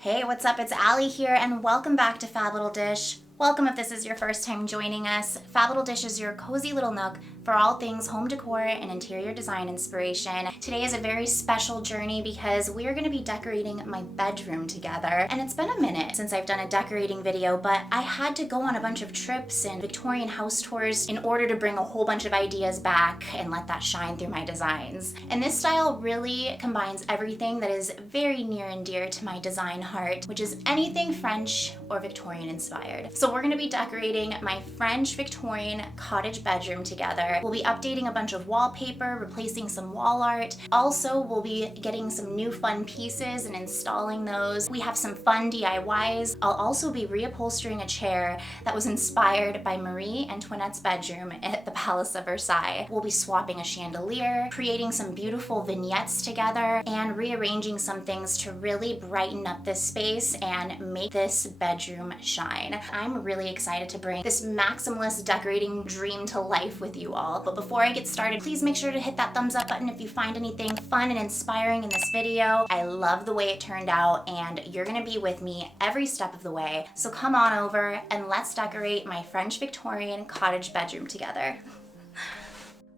Hey, what's up? It's Allie here, and welcome back to Fab Little Dish. Welcome if this is your first time joining us. Fab Little Dish is your cozy little nook for all things home decor and interior design inspiration. Today is a very special journey because we are going to be decorating my bedroom together. And it's been a minute since I've done a decorating video, but I had to go on a bunch of trips and Victorian house tours in order to bring a whole bunch of ideas back and let that shine through my designs. And this style really combines everything that is very near and dear to my design heart, which is anything French or Victorian inspired. So we're going to be decorating my French Victorian cottage bedroom together. We'll be updating a bunch of wallpaper, replacing some wall art. Also, we'll be getting some new fun pieces and installing those. We have some fun DIYs. I'll also be reupholstering a chair that was inspired by Marie Antoinette's bedroom at the Palace of Versailles. We'll be swapping a chandelier, creating some beautiful vignettes together, and rearranging some things to really brighten up this space and make this bedroom shine. I'm really excited to bring this maximalist decorating dream to life with you all. But before I get started, please make sure to hit that thumbs up button if you find anything fun and inspiring in this video. I love the way it turned out, and you're gonna be with me every step of the way. So come on over and let's decorate my French Victorian cottage bedroom together.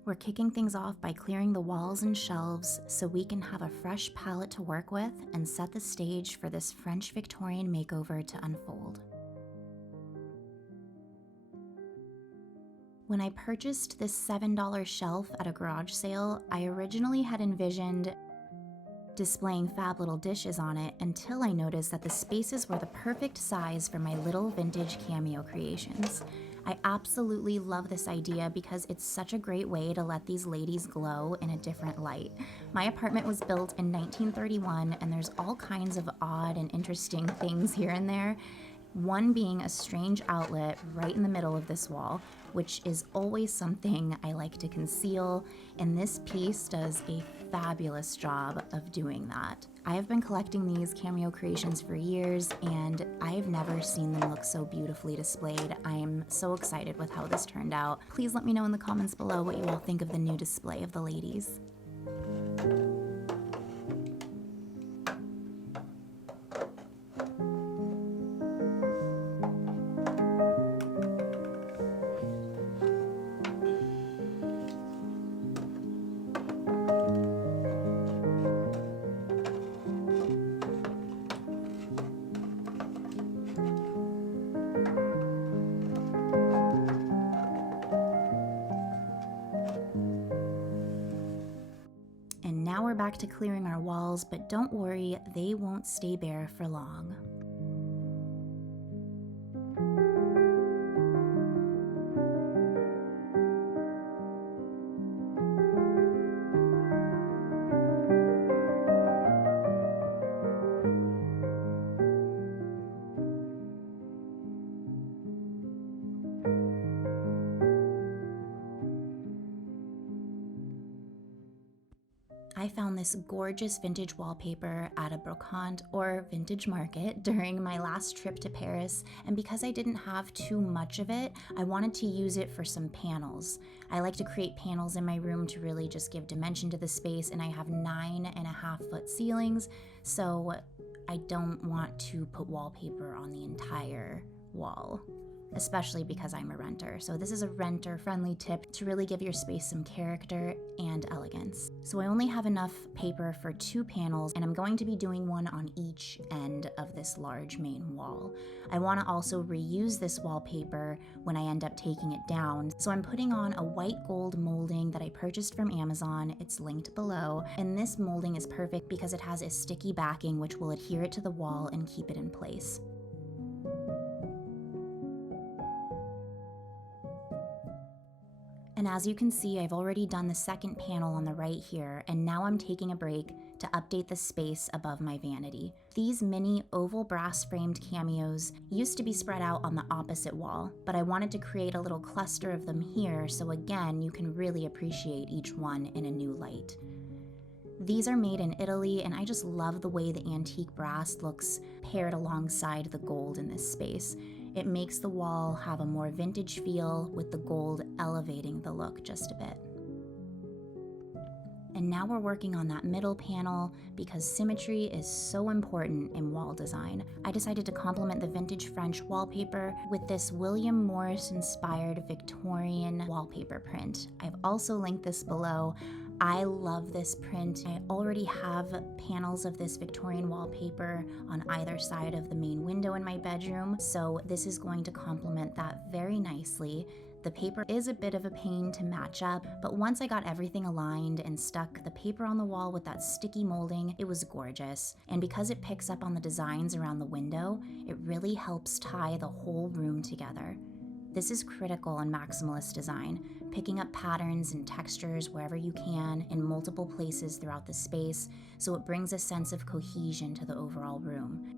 We're kicking things off by clearing the walls and shelves so we can have a fresh palette to work with and set the stage for this French Victorian makeover to unfold. When I purchased this $7 shelf at a garage sale, I originally had envisioned displaying fab little dishes on it until I noticed that the spaces were the perfect size for my little vintage Cameo creations. I absolutely love this idea because it's such a great way to let these ladies glow in a different light. My apartment was built in 1931 and there's all kinds of odd and interesting things here and there. One being a strange outlet right in the middle of this wall, which is always something I like to conceal, and this piece does a fabulous job of doing that. I have been collecting these Cameo creations for years, and I've never seen them look so beautifully displayed. I am so excited with how this turned out. Please let me know in the comments below what you all think of the new display of the ladies. Now we're back to clearing our walls, but don't worry, they won't stay bare for long. I found this gorgeous vintage wallpaper at a brocante or vintage market during my last trip to Paris, and because I didn't have too much of it, I wanted to use it for some panels. I like to create panels in my room to really just give dimension to the space, and I have 9.5-foot ceilings, so I don't want to put wallpaper on the entire wall, especially because I'm a renter. So this is a renter-friendly tip to really give your space some character and elegance. So I only have enough paper for 2 panels, and I'm going to be doing one on each end of this large main wall. I want to also reuse this wallpaper when I end up taking it down. So I'm putting on a white gold molding that I purchased from Amazon. It's linked below. And this molding is perfect because it has a sticky backing which will adhere it to the wall and keep it in place. And as you can see, I've already done the second panel on the right here, and now I'm taking a break to update the space above my vanity. These mini oval brass framed cameos used to be spread out on the opposite wall, but I wanted to create a little cluster of them here so again you can really appreciate each one in a new light. These are made in Italy, and I just love the way the antique brass looks paired alongside the gold in this space. It makes the wall have a more vintage feel, with the gold elevating the look just a bit. And now we're working on that middle panel because symmetry is so important in wall design. I decided to complement the vintage French wallpaper with this William Morris-inspired Victorian wallpaper print. I've also linked this below. I love this print. I already have panels of this Victorian wallpaper on either side of the main window in my bedroom, so this is going to complement that very nicely. The paper is a bit of a pain to match up, but once I got everything aligned and stuck the paper on the wall with that sticky molding, it was gorgeous. And because it picks up on the designs around the window, it really helps tie the whole room together. This is critical in maximalist design, picking up patterns and textures wherever you can in multiple places throughout the space, so it brings a sense of cohesion to the overall room.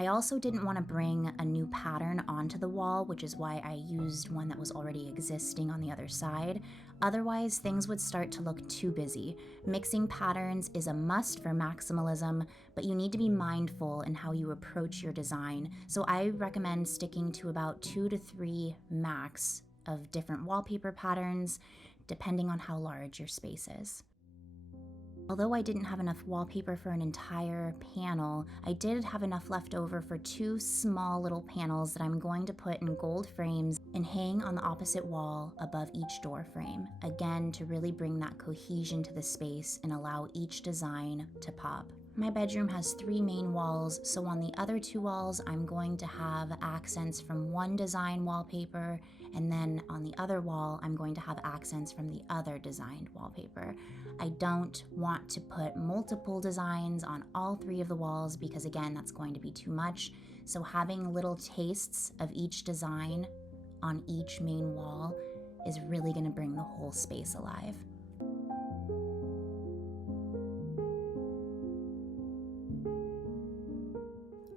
I also didn't want to bring a new pattern onto the wall, which is why I used one that was already existing on the other side. Otherwise, things would start to look too busy. Mixing patterns is a must for maximalism, but you need to be mindful in how you approach your design. So I recommend sticking to about 2 to 3 max of different wallpaper patterns, depending on how large your space is. Although I didn't have enough wallpaper for an entire panel, I did have enough left over for 2 small little panels that I'm going to put in gold frames and hang on the opposite wall above each door frame, again to really bring that cohesion to the space and allow each design to pop. My bedroom has 3 main walls, so on the other 2 walls I'm going to have accents from one design wallpaper, and then on the other wall I'm going to have accents from the other designed wallpaper. I don't want to put multiple designs on all 3 of the walls because again that's going to be too much, so having little tastes of each design on each main wall is really going to bring the whole space alive.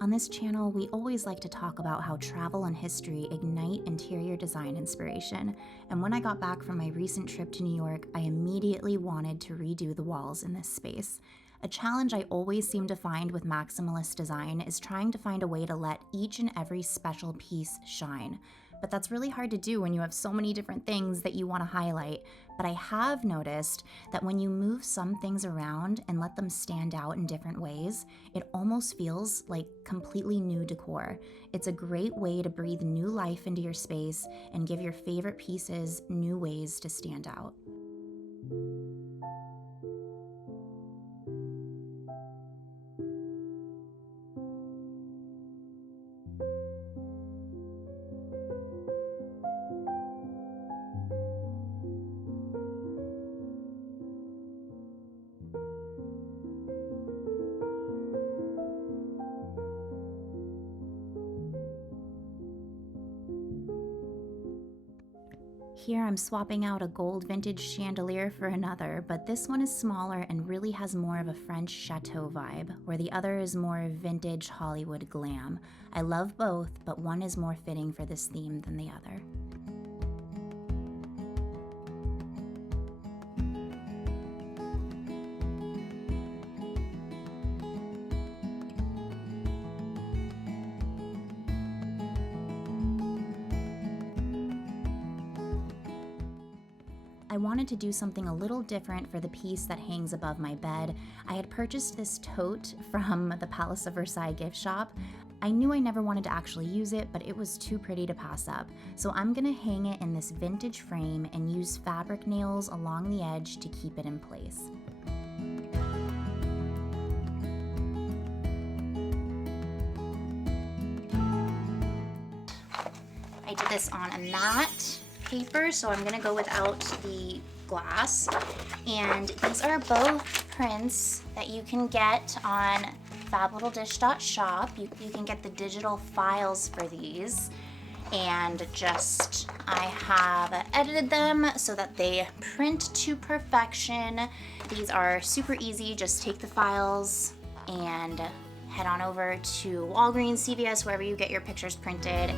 On this channel, we always like to talk about how travel and history ignite interior design inspiration, and when I got back from my recent trip to New York, I immediately wanted to redo the walls in this space. A challenge I always seem to find with maximalist design is trying to find a way to let each and every special piece shine. But that's really hard to do when you have so many different things that you want to highlight. But I have noticed that when you move some things around and let them stand out in different ways, it almost feels like completely new decor. It's a great way to breathe new life into your space and give your favorite pieces new ways to stand out. Here I'm swapping out a gold vintage chandelier for another, but this one is smaller and really has more of a French chateau vibe, where the other is more vintage Hollywood glam. I love both, but one is more fitting for this theme than the other. I wanted to do something a little different for the piece that hangs above my bed. I had purchased this tote from the Palace of Versailles gift shop. I knew I never wanted to actually use it, but it was too pretty to pass up. So I'm gonna hang it in this vintage frame and use fabric nails along the edge to keep it in place. I did this on a matte paper, so I'm gonna go without the glass. And these are both prints that you can get on fablittledish.shop. You can get the digital files for these. and I have edited them so that they print to perfection. These are super easy. Just take the files and head on over to Walgreens, CVS, wherever you get your pictures printed.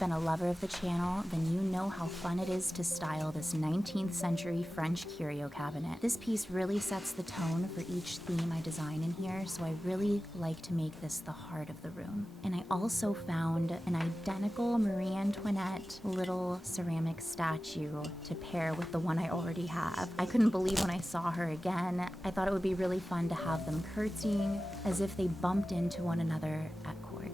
Been a lover of the channel, then you know how fun it is to style this 19th century French curio cabinet. This piece really sets the tone for each theme I design in here, so I really like to make this the heart of the room. And I also found an identical Marie Antoinette little ceramic statue to pair with the one I already have. I couldn't believe when I saw her again. I thought it would be really fun to have them curtsying as if they bumped into one another at court.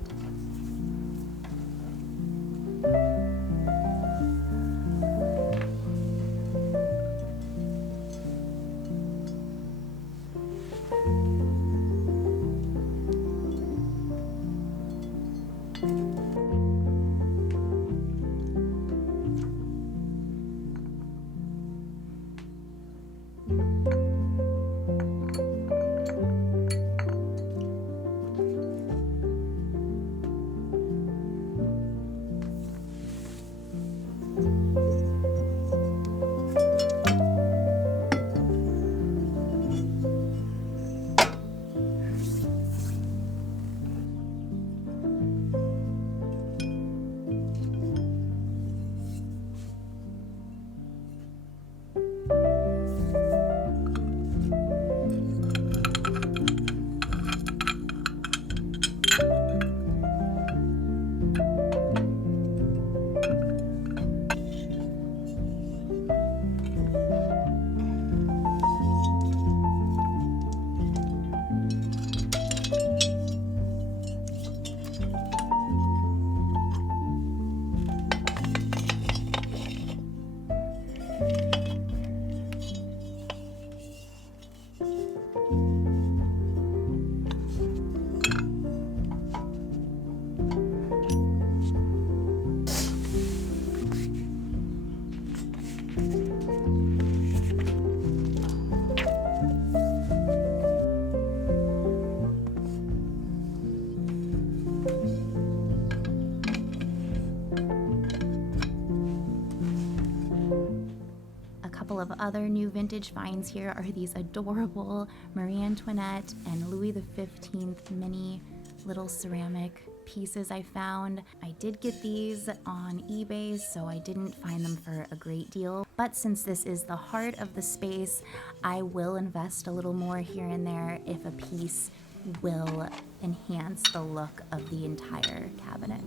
Of other new vintage finds here are these adorable Marie Antoinette and Louis XV mini little ceramic pieces I found. I did get these on eBay, so I didn't find them for a great deal. But since this is the heart of the space, I will invest a little more here and there if a piece will enhance the look of the entire cabinet.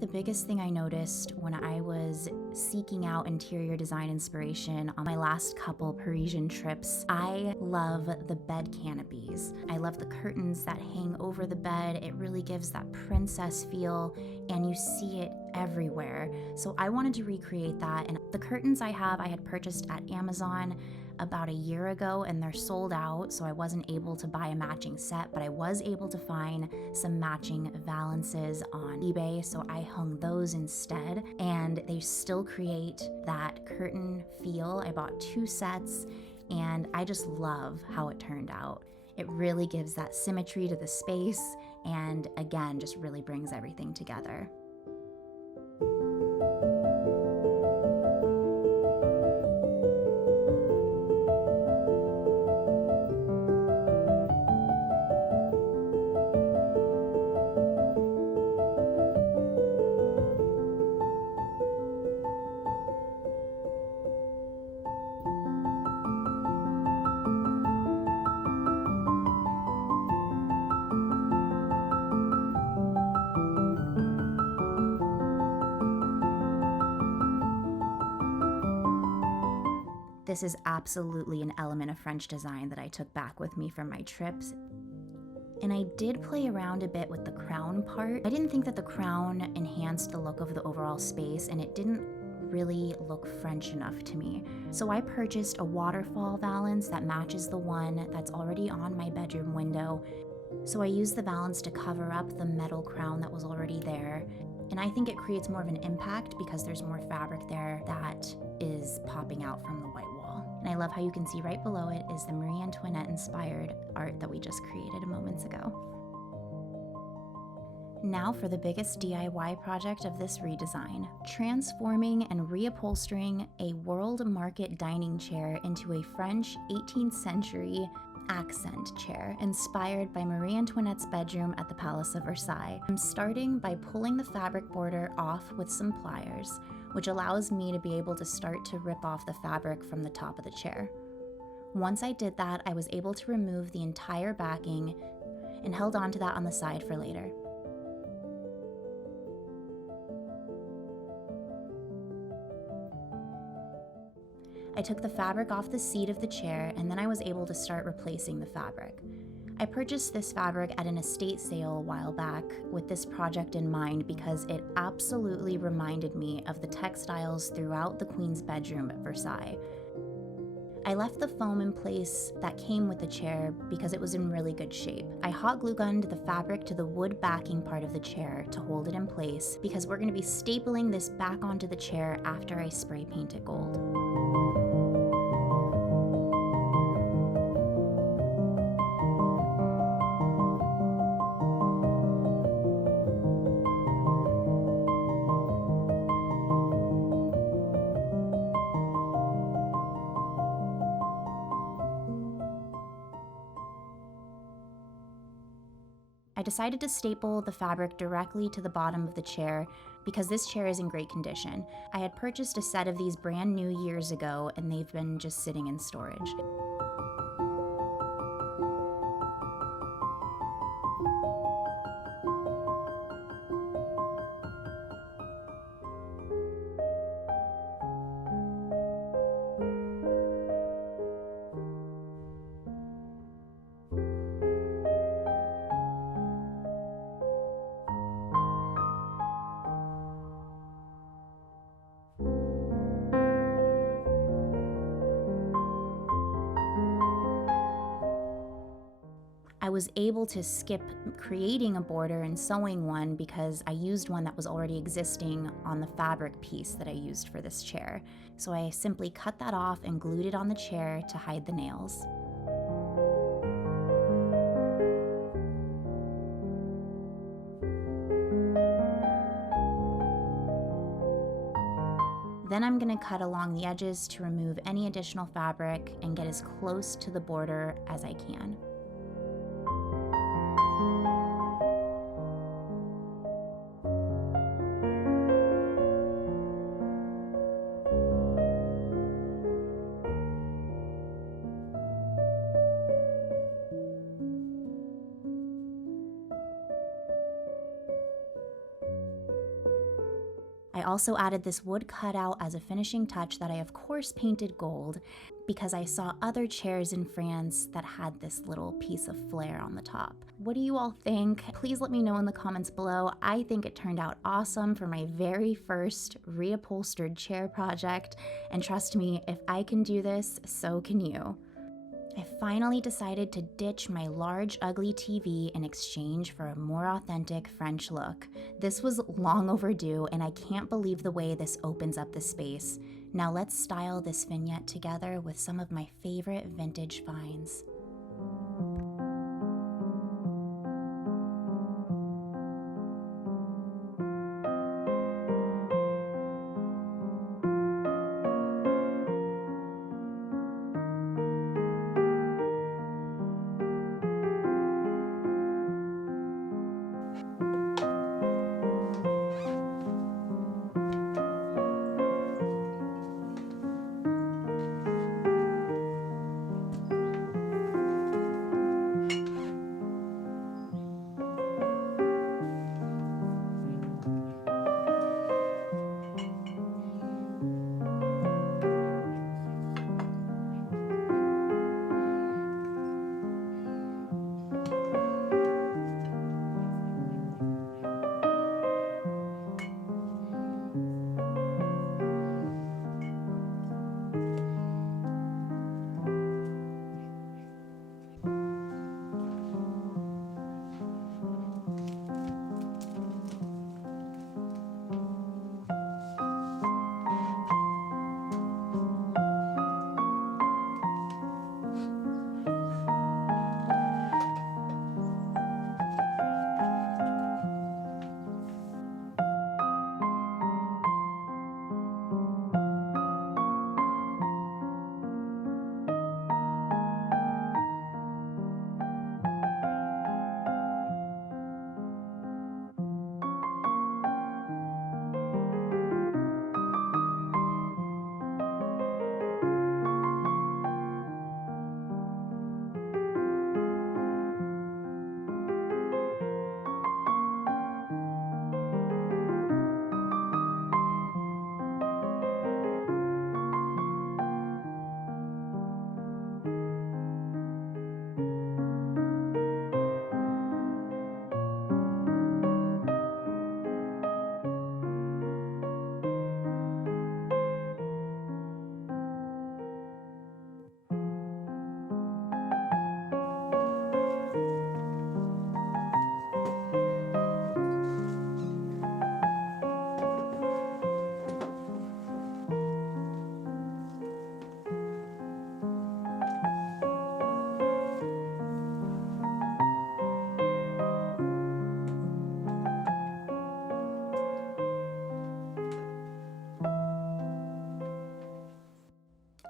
The biggest thing I noticed when I was seeking out interior design inspiration on my last couple Parisian trips, I love the bed canopies. I love the curtains that hang over the bed. It really gives that princess feel, and you see it everywhere. So I wanted to recreate that, and the curtains I had purchased at Amazon. about a year ago and they're sold out, so I wasn't able to buy a matching set, but I was able to find some matching valances on eBay, so I hung those instead, and they still create that curtain feel. I bought 2 sets, and I just love how it turned out. It really gives that symmetry to the space, and again, just really brings everything together. This is absolutely an element of French design that I took back with me from my trips. And I did play around a bit with the crown part. I didn't think that the crown enhanced the look of the overall space, and it didn't really look French enough to me. So I purchased a waterfall valance that matches the one that's already on my bedroom window. So I used the valance to cover up the metal crown that was already there. And I think it creates more of an impact because there's more fabric there that is popping out from the white wall. And I love how you can see right below it is the Marie Antoinette inspired art that we just created moments ago. Now for the biggest DIY project of this redesign, transforming and reupholstering a world market dining chair into a French 18th century accent chair inspired by Marie Antoinette's bedroom at the Palace of Versailles. I'm starting by pulling the fabric border off with some pliers, which allows me to be able to start to rip off the fabric from the top of the chair. Once I did that, I was able to remove the entire backing and held on to that on the side for later. I took the fabric off the seat of the chair, and then I was able to start replacing the fabric. I purchased this fabric at an estate sale a while back with this project in mind because it absolutely reminded me of the textiles throughout the Queen's bedroom at Versailles. I left the foam in place that came with the chair because it was in really good shape. I hot glue gunned the fabric to the wood backing part of the chair to hold it in place because we're going to be stapling this back onto the chair after I spray paint it gold. I decided to staple the fabric directly to the bottom of the chair because this chair is in great condition. I had purchased a set of these brand new years ago and they've been just sitting in storage. I was able to skip creating a border and sewing one because I used one that was already existing on the fabric piece that I used for this chair. So I simply cut that off and glued it on the chair to hide the nails. Then I'm going to cut along the edges to remove any additional fabric and get as close to the border as I can. I also added this wood cutout as a finishing touch that I of course painted gold because I saw other chairs in France that had this little piece of flair on the top. What do you all think? Please let me know in the comments below. I think it turned out awesome for my very first reupholstered chair project, and trust me, if I can do this, so can you. I finally decided to ditch my large, ugly TV in exchange for a more authentic French look. This was long overdue, and I can't believe the way this opens up the space. Now let's style this vignette together with some of my favorite vintage finds.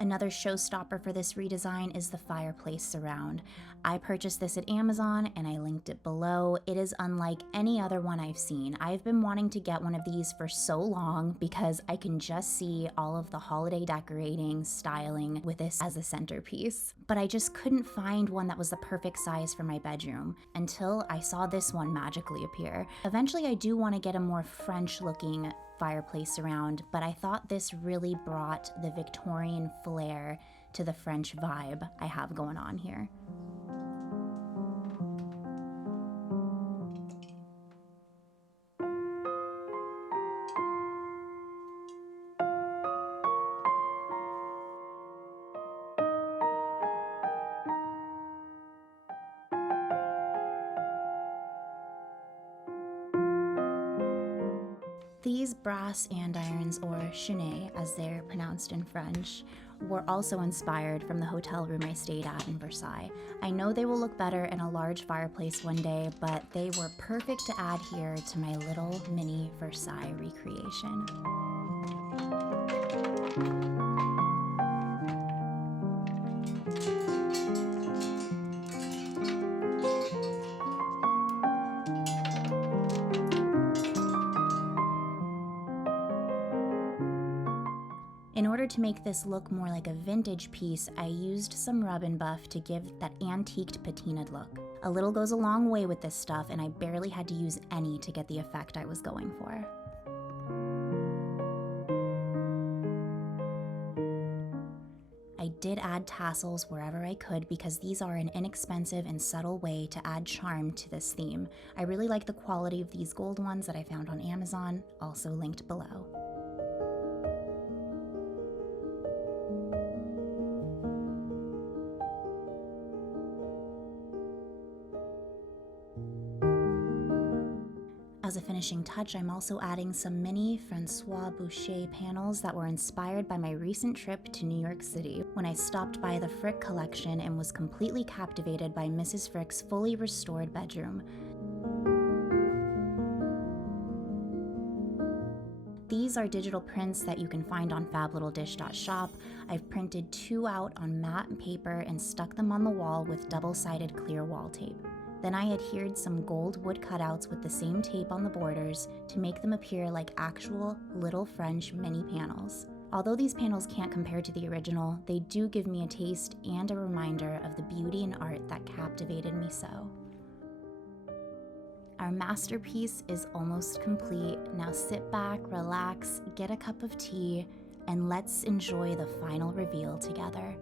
Another showstopper for this redesign is the Fireplace surround. I purchased this at Amazon and I linked it below. It is unlike any other one I've seen. I've been wanting to get one of these for so long because I can just see all of the holiday decorating, styling with this as a centerpiece. But I just couldn't find one that was the perfect size for my bedroom until I saw this one magically appear. Eventually I do want to get a more French looking fireplace surround, but I thought this really brought the Victorian flair to the French vibe I have going on here. These brass andirons, or chenets as they're pronounced in French, were also inspired from the hotel room I stayed at in Versailles. I know they will look better in a large fireplace one day, but they were perfect to add here to my little mini Versailles recreation. In order to make this look more like a vintage piece, I used some rub and buff to give that antiqued patinaed look. A little goes a long way with this stuff, and I barely had to use any to get the effect I was going for. I did add tassels wherever I could because these are an inexpensive and subtle way to add charm to this theme. I really like the quality of these gold ones that I found on Amazon, also linked below. As a finishing touch, I'm also adding some mini Francois Boucher panels that were inspired by my recent trip to New York City when I stopped by the Frick collection and was completely captivated by Mrs. Frick's fully restored bedroom. These are digital prints that you can find on fablittledish.shop. I've printed 2 out on matte paper and stuck them on the wall with double-sided clear wall tape. Then I adhered some gold wood cutouts with the same tape on the borders to make them appear like actual little French mini panels. Although these panels can't compare to the original, they do give me a taste and a reminder of the beauty and art that captivated me so. Our masterpiece is almost complete. Now sit back, relax, get a cup of tea, and let's enjoy the final reveal together.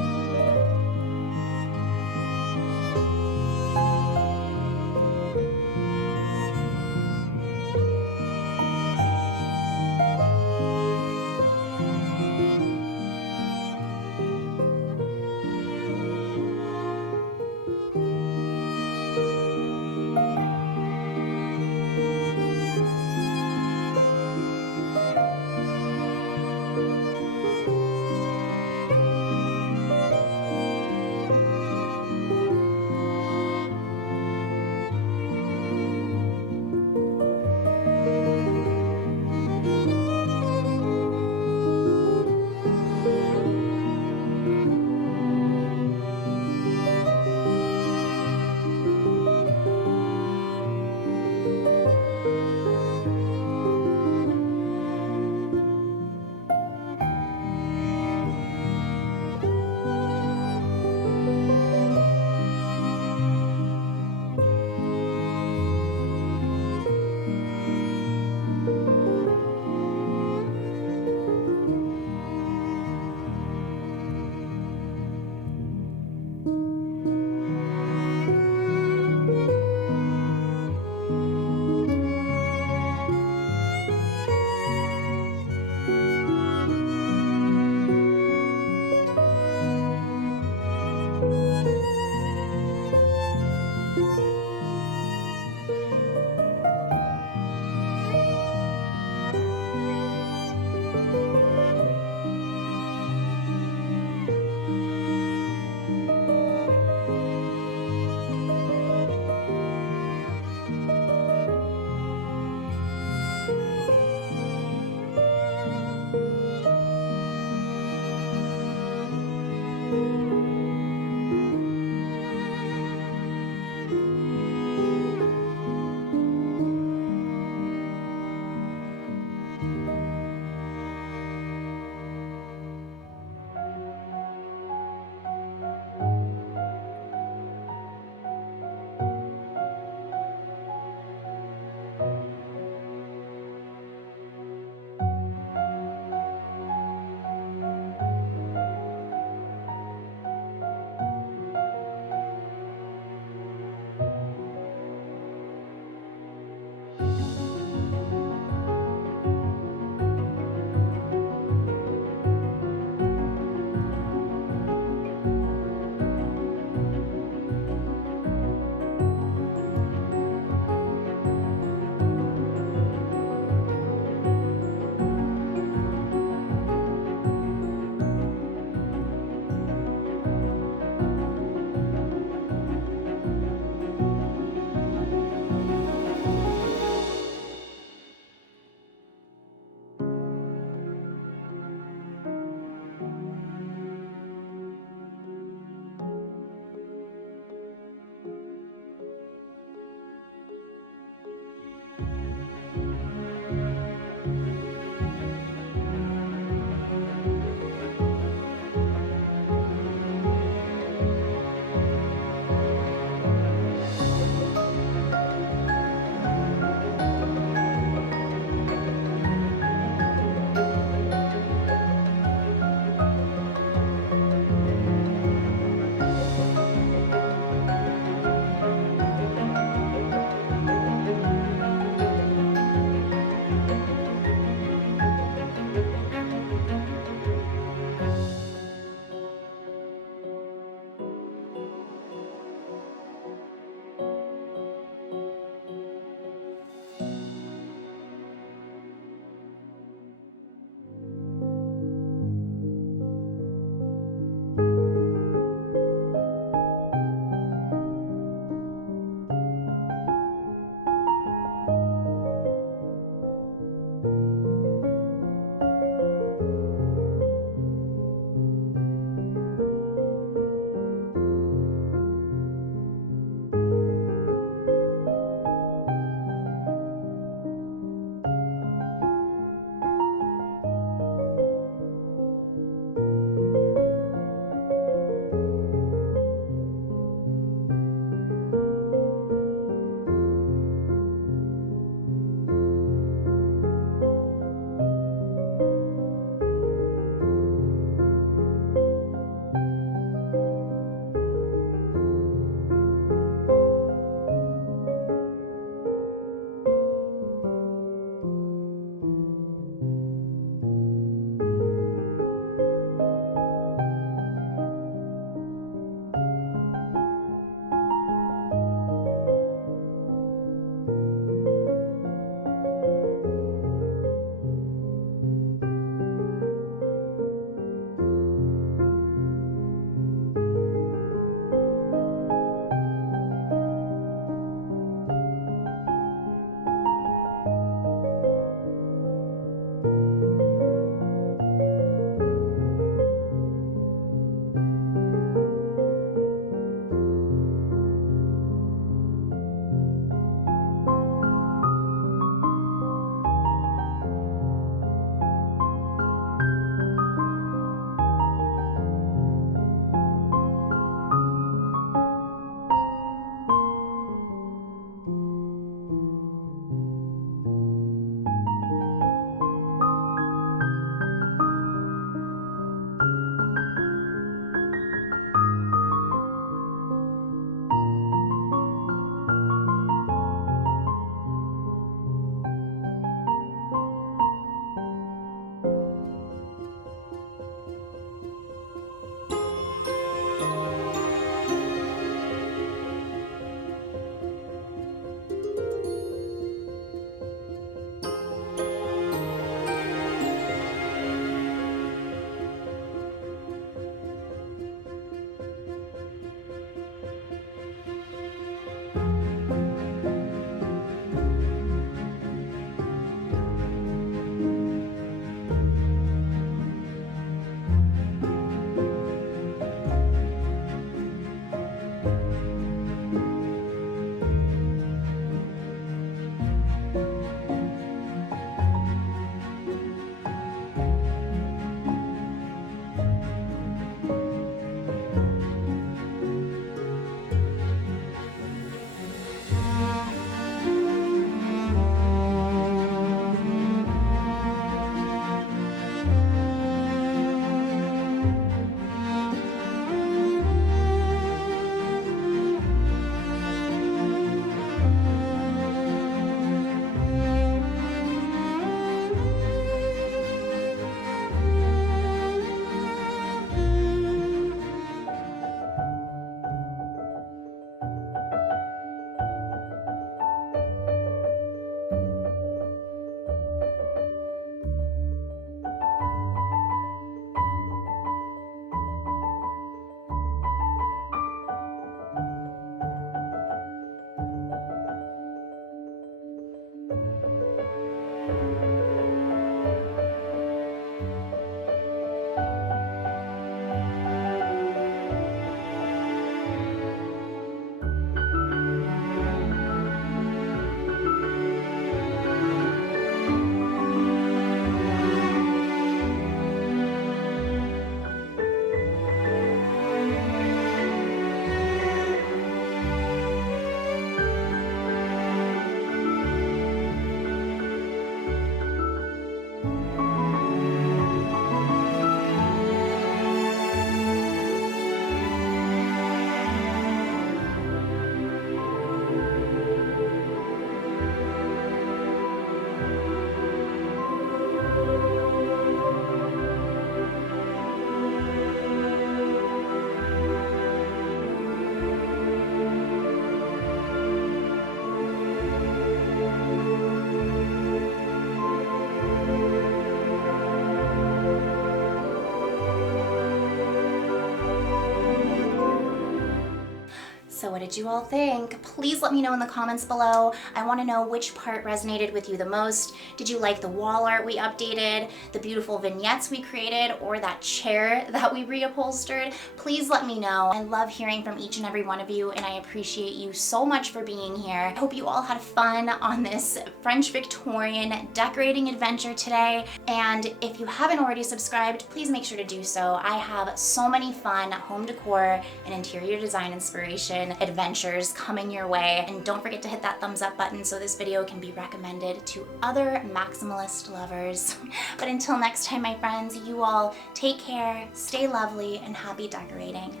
So what did you all think? Please let me know in the comments below. I want to know which part resonated with you the most. Did you like the wall art we updated, the beautiful vignettes we created, or that chair that we reupholstered? Please let me know. I love hearing from each and every one of you, and I appreciate you so much for being here. I hope you all had fun on this French Victorian decorating adventure today. And if you haven't already subscribed, please make sure to do so. I have so many fun home decor and interior design inspiration adventures coming your way. And don't forget to hit that thumbs up button so this video can be recommended to other maximalist lovers. But until next time, my friends, you all take care, stay lovely, and happy decorating.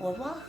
Au revoir.